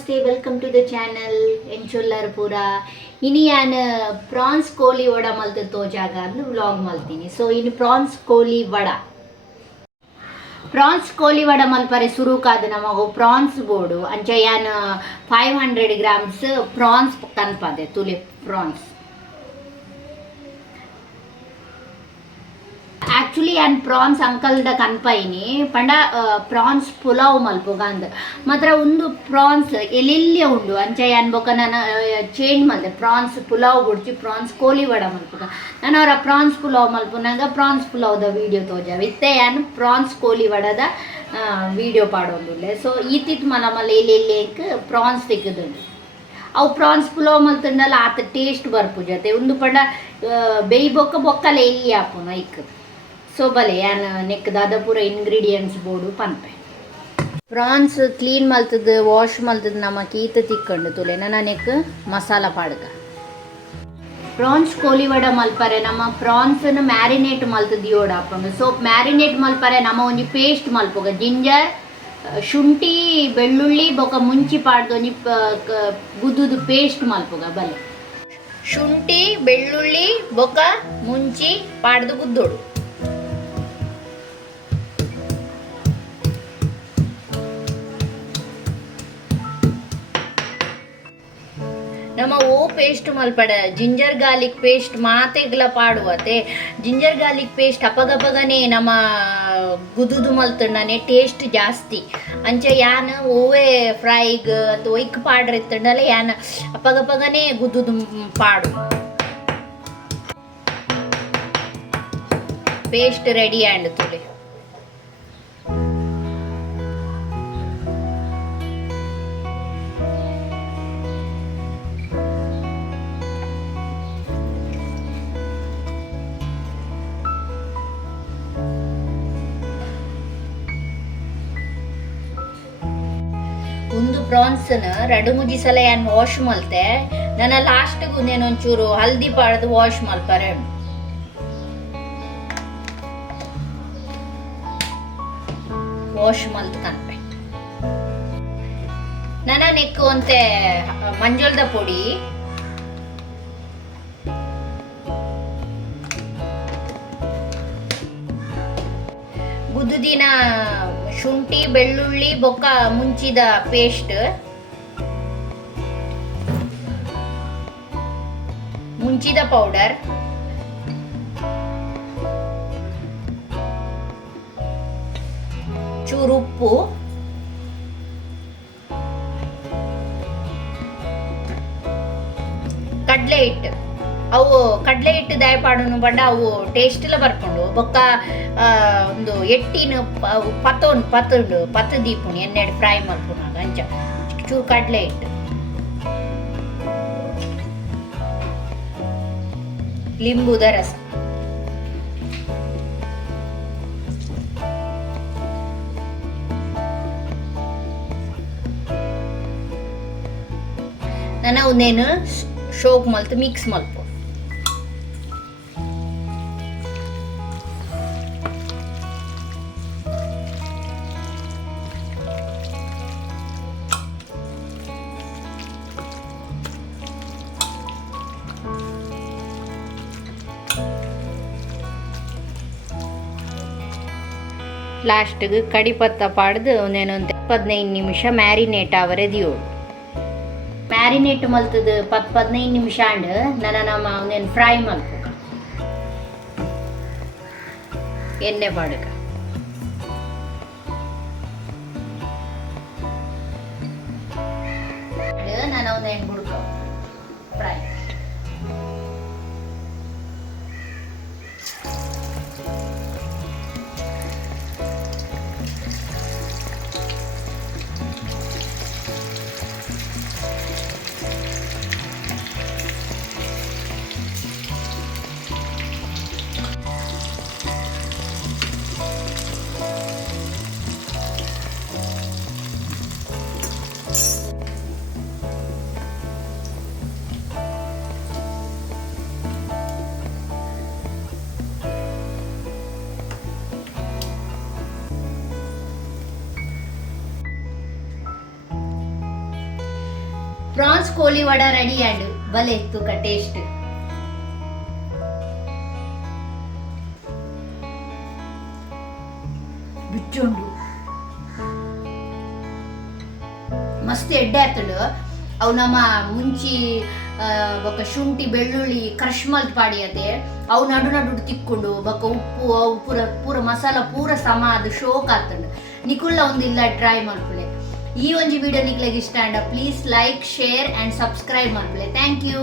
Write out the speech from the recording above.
ನಮಸ್ತೆ, welcome to the channel ಎಂಚುಲ್ಲರ್ ಪೂರ. ಇನಿ ನಾನು ಪ್ರಾನ್ಸ್ ಕೋಳಿ ವಡ ಮಲ್ತು ತೋಜಾಗ ಅಂದು ವ್ಲಾಗ್ ಮಲ್ತೀನಿ. ಸೊ ಇನ್ನು ಪ್ರಾನ್ಸ್ ಕೋಳಿ ವಡ ಮಲ್ಪರೆ ಸುರುಕಾದ ನಮಗು ಪ್ರಾನ್ಸ್ ಬೋಡು ಅಂಚ ಯಾನು 500 ಗ್ರಾಮ್ಸ್ ಪ್ರಾನ್ಸ್ ಕನ್ಪದೆ ತುಲೆ ಪ್ರಾನ್ಸ್. ಆ್ಯಕ್ಚುಲಿ ಆ್ಯಂಡ್ ಪ್ರಾನ್ಸ್ ಅಂಕಲ್ದ ಕನ್ಪೈನಿ ಪಂಡ ಪ್ರಾನ್ಸ್ ಪುಲಾವ್ ಮಲ್ಪುಗಂದ್ ಮಾತ್ರ ಒಂದು ಪ್ರಾನ್ಸ್ ಎಲ್ಲೆಲ್ಲೇ ಉಂಡು ಅಂಚ ಯಾನ್ ಬೊಕ ನಾನು ಚೇಂಜ್ ಮಾಡಿದೆ. ಪ್ರಾನ್ಸ್ ಪುಲಾವ್ ಬುಡ್ಚಿ ಪ್ರಾನ್ಸ್ ಕೋಳಿ ವಡ ಮಲ್ಪುಗ ನಾನು ಅವರ ಪ್ರಾನ್ಸ್ ಪುಲಾವ್ ಮಲ್ಪುನಾಗ ಪ್ರಾನ್ಸ್ ಪುಲಾವ್ದ ವೀಡಿಯೋ ತೋಜಾವ ಇತ್ತೆ ಯಾನ್ ಪ್ರಾನ್ಸ್ ಕೋಳಿ ವಡದ ವೀಡಿಯೋ ಪಾಡೊಂದುಲ್ಲೆ. ಸೊ ಈತಿತ್ ಮಲ್ಲ ಎಲ್ಲೆಲ್ಲೇಕ್ ಪ್ರಾನ್ಸ್ ತೆಗೆದುಂಡು ಅವು ಪ್ರಾನ್ಸ್ ಪುಲಾವ್ ಮಲ್ತಂಡಲ್ಲ ಆತ ಟೇಸ್ಟ್ ಬರ್ಪು ಜೊತೆ ಒಂದು ಪಂಡ ಬೇಯ್ ಬೊಕ್ಕಲ ಎಲ್ಲಿ ಆಪುನ ಐಕ್. ಸೊ ಬಲೆ ಯಾನ್ ನೆಕ್ ದಾದ ಪೂರ ಇಂಗ್ರೀಡಿಯೆಂಟ್ಸ್ ಬೋಡು ಪನ್ಪೆ. ಪ್ರಾನ್ಸ್ ಕ್ಲೀನ್ ಮಲ್ತದ ವಾಶ್ ಮಲ್ತದ ನಮಕ್ ಈತ ತಿಕ್ಕೊಂಡು ತುಲೆ ನನ್ನ ನೆಕ್ ಮಸಾಲ ಪಾಡ್ಗ. ಪ್ರಾನ್ಸ್ ಕೋಳಿ ವಡ ಮಲ್ಪರೆ ನಮ್ಮ ಪ್ರಾನ್ಸನ್ನು ಮ್ಯಾರಿನೇಟ್ ಮಲ್ತದ ಯೋಡ ಹಾಕೊಂಡು. ಸೊ ಮ್ಯಾರಿನೇಟ್ ಮಲ್ಪರೆ ನಮ್ಮ ಒಂಜಿ ಪೇಸ್ಟ್ ಮಲ್ಪೋಗ ಜಿಂಜರ್ ಶುಂಠಿ ಬೆಳ್ಳುಳ್ಳಿ ಬೊಕ ಮುಂಚಿ ಪಾಡ್ದು ಒಂಜಿ ಗುದ್ದುದು ಪೇಸ್ಟ್ ಮಲ್ಪೋಗ ಬಲೆ. ಶುಂಠಿ ಬೆಳ್ಳುಳ್ಳಿ ಬೊಕ ಮುಂಚಿ ಪಾಡ್ದು ಗುದ್ದೋಡು. ನಮ್ಮ ಓ ಪೇಸ್ಟ್ ಮಲ್ಪಡ ಜಿಂಜರ್ ಗಾರ್ಲಿಕ್ ಪೇಸ್ಟ್ ಮಾತೆಗ್ಲ ಪಾಡುವತೆ. ಜಿಂಜರ್ ಗಾರ್ಲಿಕ್ ಪೇಸ್ಟ್ ಅಪಗಪಗನೆ ನಮ್ಮ ಗುದುದು ಮಲ್ತಂಡನೆ ಟೇಸ್ಟ್ ಜಾಸ್ತಿ ಅಂಚ ಯಾನ್ ಓವೇ ಫ್ರೈಗ್ ಅಥವಾ ಒಯ್ಕ್ ಪಾಡ್ರ ಇತ್ತಂಡಲ್ಲ ಯಾನ್ ಅಪಗಪಗನೆ ಗುದುದು ಪಾಡು. ಪೇಸ್ಟ್ ರೆಡಿ ಆಂಡ್ ತುಲೆ ಒಂದು ಪ್ರಾನ್ಸ್ನ 2-3 ಸಲ ಏನು ವಾಶ್ ಮಲ್ತೆ. ನನ್ನ ಲಾಸ್ಟ್ಗೂ నేను ಒಂಚೂರು ಹಲ್ದಿ ಪಾಡ್ದು ವಾಶ್ ಮಲ್ಪರೆ. ವಾಶ್ ಮಲ್ತ್ ಕನ್ಪೆ ನನ್ನ ನೆಕ್ಕು ಅಂತೆ ಮಂಜಳದ ಪೊಡಿ, ಗುದ್ದುದಿನ ಶುಂಠಿ ಬೆಳ್ಳುಳ್ಳಿ ಬೊಕ್ಕ ಮುಂಚಿದ ಪೇಸ್ಟ್, ಮುಂಚಿದ ಪೌಡರ್, ಚೂರು ಉಪ್ಪು, ಕಡ್ಲೆ ಹಿಟ್ಟು. ಅವು ಕಡ್ಲೆ ಹಿಟ್ಟು ದಯಪಾಡನು ಬಂಡ ಅವು ಟೇಸ್ಟ್ ಎಲ್ಲ ಬರ್ಕೊಂಡು ಬೊಕ್ಕ ಒಂದು ಎಟ್ಟಿನ ಪತ್ತು ದೀಪುಣಿ ಎಣ್ಣೆಡು ಫ್ರೈ ಮಲ್ಪುನಾಗ ಅಂಚ ಚೂರು ಕಡ್ಲೆ ಹಿಟ್ಟು, ಲಿಂಬುದ ರಸ, ನನ್ನ ಒಂದೇನು ಶೋಕ್ ಮಲ್ತು ಮಿಕ್ಸ್ ಮಲ್ಪು. ಲಾಸ್ಟ್ಗೆ ಕಡಿಪತ್ತ ಪಾಡ್ದು ಒಂದೇನೊಂದು 15 ನಿಮಿಷ ಮ್ಯಾರಿನೇಟ್ ಆವರೆ ದಿಯೋಳು. ಮ್ಯಾರಿನೇಟ್ ಮಲ್ತದ 10-15 ನಿಮಿಷ ಅಂಡ್ ನಮ್ಮ ಒಂದೇನು ಫ್ರೈ ಮಲ್ಪು ಎಣ್ಣೆ ಪಾಡ್ಗ. ನಾನು ಒಂದೇನು ಬುಡ್ಕ ಫ್ರೈ ಪ್ರಾನ್ಸ್ ಕೋಳಿ ವಡ ರೆಡಿ ಆಡು ಬಲೆ ಎತ್ತುಕ ಟೇಸ್ಟ್. ಬಿಚ್ಚುಂಡು ಮಸ್ತ್ ಎಡ್ಡೆ ಆತಳು. ಅವು ನಮ್ಮ ಮುಂಚಿ ಬೊಕ್ಕ ಶುಂಠಿ ಬೆಳ್ಳುಳ್ಳಿ ಕ್ರಶ್ ಮಲ್ತ್ ಪಾಡಿಯತೆ ಅವು ನಡು ನಡು ತಿಕ್ಕೊಂಡು ಬೊಕ್ಕ ಉಪ್ಪು ಅವು ಪೂರ ಪೂರ ಮಸಾಲ ಪೂರ ಸಮ ಅದು ಶೋಕ್ ಆಗ್ತಂಡು. ನಿಕುಲ್ಲ ಒಂದಿಲ್ಲ ಟ್ರೈ ಮಲ್ಪಲೆ. ಈ ಒಂಜಿ ವಿಡಿಯೋ ನಿಕ್ಲೆಗ್ ಇಷ್ಟ ಅಂಡ please like share and subscribe ಮಲ್ಪಲೆ. Thank you.